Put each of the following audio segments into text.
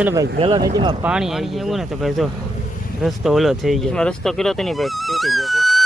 છે ને ભાઈ ગેલો નદીમાં પાણી આવી ગયું ને તો ભાઈ જો રસ્તો ઓલો થઈ ગયો રસ્તો કર્યો તો નહીં ભાઈ તૂટી ગયો છે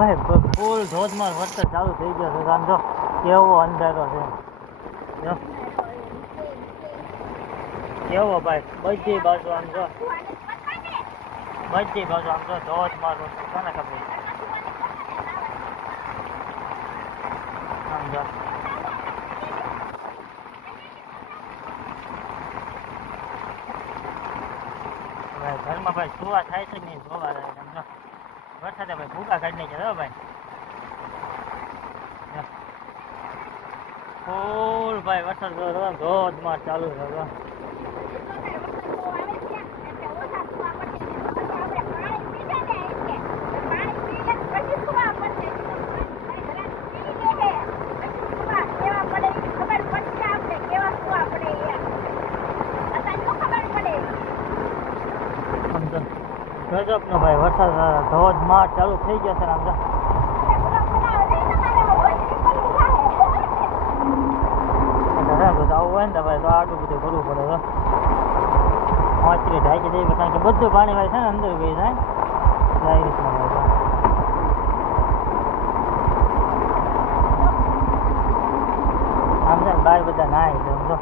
ભાઈ ફૂલ ધોધમાર વરસાદ ચાલુ થઈ ગયો છે આમ જો કેવો અંધારો છે કેવો ભાઈ બધી બાજુ આમ જો ધોધમાર વરસાદ કોને ખબર આમ જો ઘરમાં ભાઈ સુવા થાય છે નહીં જોવા રહે સમજો વરસાદે ભાઈ ભૂકા કાઢી નાખ્યા ભાઈ ફૂલ ભાઈ વરસાદ ધોધમાર ચાલુ છે ગજબનો ભાઈ વરસાદ ધોધમાર ચાલુ થઈ ગયો છે આમ આવું હોય ને તો ભાઈ તો આટલું બધું કરવું પડે તો મોચરી ઢાંકી દઈએ કારણ કે બધું પાણી ભાઈ છે ને અંદર ગઈ જાય એ રીતના ભાઈ આમ છે ને બહાર બધા નાહી છે સમજો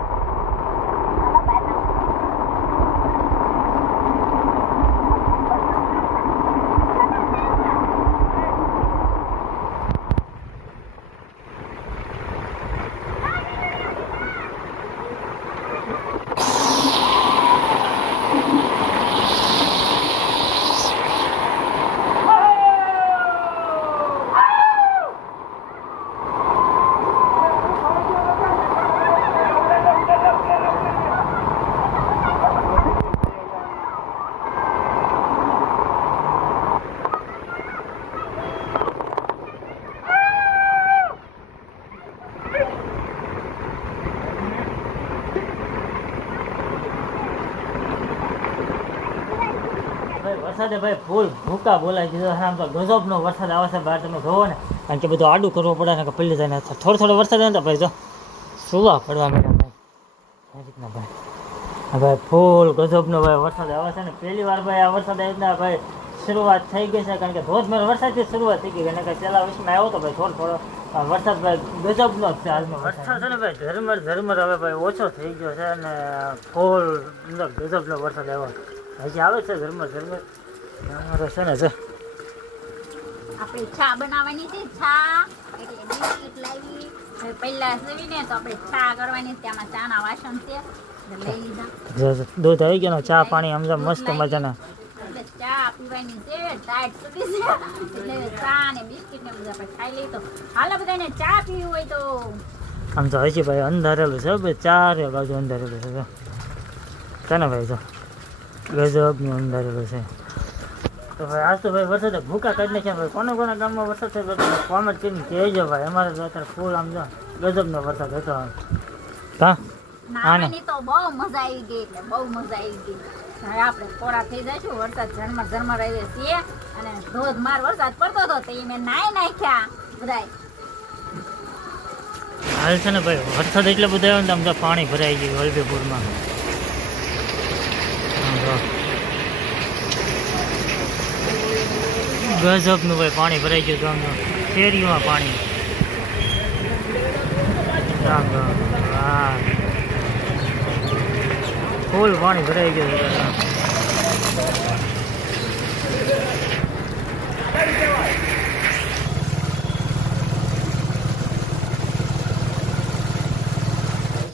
વરસાદે ભાઈ ફૂલ ભૂકા બોલાવી દીધો આમ તો ગજબનો વરસાદ આવે છે બહાર તમે જોવો ને કારણ કે બધું આડું કરવું પડે ને કે પલ્લી જાય ને થોડો વરસાદ આવે ને તો ભાઈ જો સુવા પડવા માંડ્યા ભાઈ એ રીતના ભાઈ ફૂલ ગજબનો ભાઈ વરસાદ આવે છે ને પહેલી વાર ભાઈ આ વરસાદ આવી રીતના ભાઈ શરૂઆત થઈ ગઈ છે કારણ કે ધોધમાર વરસાદથી શરૂઆત થઈ ગઈ અને કે છેલ્લા વર્ષમાં આવ્યો તો ભાઈ થોડો વરસાદ ભાઈ ગજબનો જ છે હાલમાં વરસાદ છે ને ભાઈ ઝરમર હવે ભાઈ ઓછો થઈ ગયો છે અને ફૂલ ગજબનો વરસાદ આવ્યો હજી આવે છે ઝરમર અમારે છે ને છે આપણે ચા બનાવવાની છે ચા એટલે બિસ્કિટ લાવી પહેલા સેવીને તો આપણે ચા કરવાની છે આમાં ચાના વાસણ છે લઈ લીધા દૂધ આવી ગયો ચા પાણી સમજા મસ્ત મજાના એટલે ચા પીવાની છે ટાઈટ સુધી છે એટલે ચા ને બિસ્કિટ ને બધું આપણે ખાઈ લઈએ તો હાલ બધાને ચા પીવી હોય તો આમ તો હજી ભાઈ અંધારેલું છે ભાઈ ચારે બાજુ અંધારેલું છે ને ભાઈ જો ગજબનું અંધારેલું છે તો ભાઈ આજ તો ભાઈ વરસાદ ભૂકા કાઢી નાખ્યા ભાઈ કોના ગામમાં વરસાદ થયો કોમેન્ટ કરીને કહેજો ભાઈ અમારે તો અત્યારે ફૂલ આમ જો ગજબનો વરસાદ હતો હા નાની તો બહુ મજા આવી ગઈ એટલે બહુ મજા આવી ગઈ હવે આપણે કોરા થઈ જઈશું વરસાદ ઝરમર આવી છીએ અને ધોધમાર વરસાદ પડતો હતો તો મેં નાઈ નાખ્યા બધાય હાલ છે ને ભાઈ વરસાદ એટલે બધા આવ્યો ને આમ તો પાણી ભરાઈ ગયું વલભીપુરમાં ગજબનું ભાઈ પાણી ભરાઈ ગયું તો શેરીઓમાં પાણી હા ફૂલ પાણી ભરાઈ ગયું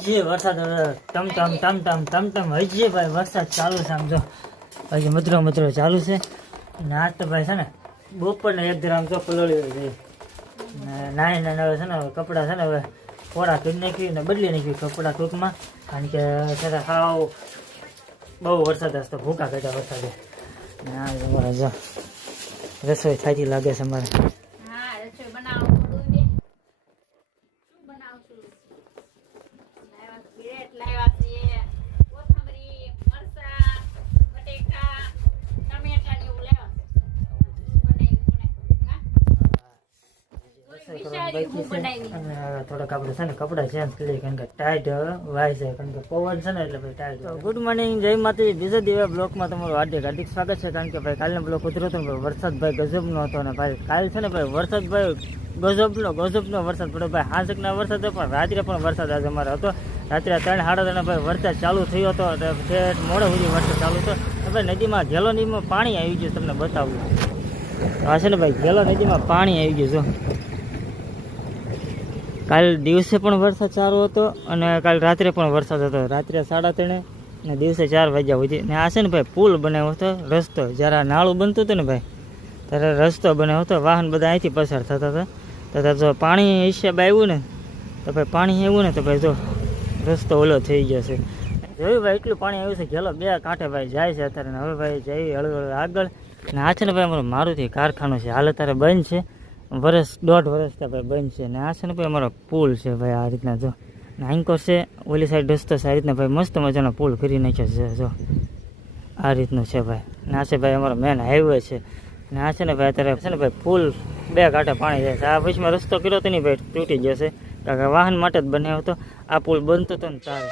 હજી વરસાદ હવે ટમ હજી ભાઈ વરસાદ ચાલુ છે. આમ જો હજી મધરો ચાલુ છે. ને આજ તો ભાઈ છે ને બપોરને એક ધાર તો પલળી જાય. નાઈ ને હવે છે ને કપડાં છે ને હવે થોડા કરી નાખ્યું ને બદલી નાખ્યું કપડાં ટૂંકમાં, કારણ કે છે હાવ બહુ વરસાદ હશે તો ભૂકા કાઢ્યા વરસાદે. ના અમારે જો રસોઈ થાતી લાગે છે અમારે. હા રસોઈ બનાવવું પડું બે. શું બનાવશું? લાવ્યા છે કોથમરી, મરચાં, બટેકા, ટમેટા ને એવું લાવ્યા. થોડાક આપણે છે ને કપડા ચેન્જ કરીએ, કારણ કે ટાઈટ વાય છે, કારણ કે પવન છે ને એટલે ભાઈ ટાઈટ. ગુડ મોર્નિંગ, જય માતાજી. બીજા દિવસ બ્લોકમાં તમારું હાર્દિક સ્વાગત છે. કારણ કે ભાઈ કાલનો બ્લોક ઉતર્યો હતો ને વરસાદ ભાઈ ગજબનો હતો ને ભાઈ કાલ છે ને ભાઈ વરસાદ ભાઈ ગજબનો વરસાદ પડ્યો ભાઈ. હાંસકના વરસાદ હતો પણ રાત્રે પણ વરસાદ આજે અમારે હતો. રાત્રે 3-3:30 ભાઈ વરસાદ ચાલુ થયો હતો, મોડે સુધી વરસાદ ચાલુ હતો. ભાઈ નદીમાં ઘેલો નદીમાં પાણી આવી ગયું, તમને બતાવું. આ છે ને ભાઈ ઘેલો નદીમાં પાણી આવી ગયું. જો કાલ દિવસે પણ વરસાદ સારો હતો અને કાલ રાત્રે પણ વરસાદ હતો. રાત્રે 3:30 ને દિવસે 4 વાગ્યા સુધી. ને આ છે ને ભાઈ પુલ બનાવ્યો હતો, રસ્તો. જ્યારે આ નાળું બનતું હતું ને ભાઈ ત્યારે રસ્તો બનાવ્યો હતો, વાહન બધા અહીંથી પસાર થતા હતા. તો જો પાણી હિસાબ આવ્યું ને તો ભાઈ પાણી આવ્યું ને તો ભાઈ જો રસ્તો ઓલો થઈ ગયો છે. જોયું ભાઈ એટલું પાણી આવ્યું છે. ઘેલો 2 કાંઠે ભાઈ જાય છે અત્યારે. ને હવે ભાઈ જઈ હળવું આગળ. ને આ છે ને ભાઈ અમારું મારુતિ કારખાનું છે, હાલ અત્યારે બંધ છે. 1.5 વર્ષ ભાઈ બંધ છે. ને આ છે ને ભાઈ અમારો પુલ છે ભાઈ. આ રીતના જો નાનકો છે, ઓલી સાઈડ રસ્તો છે. આ રીતના ભાઈ મસ્ત મજાનો પુલ કરી નાખ્યો છે. જો આ રીતનું છે ભાઈ. ને આ છે ભાઈ અમારો મેન હાઈવે છે. ને આ છે ને ભાઈ અત્યારે છે ને ભાઈ પુલ 2 કાંઠે પાણી જાય છે. આ વચમાં રસ્તો કર્યો હતો નહીં ભાઈ તૂટી જશે, કારણ કે વાહન માટે જ બનાવ્યો હતો. આ પુલ બનતો હતો ને તારે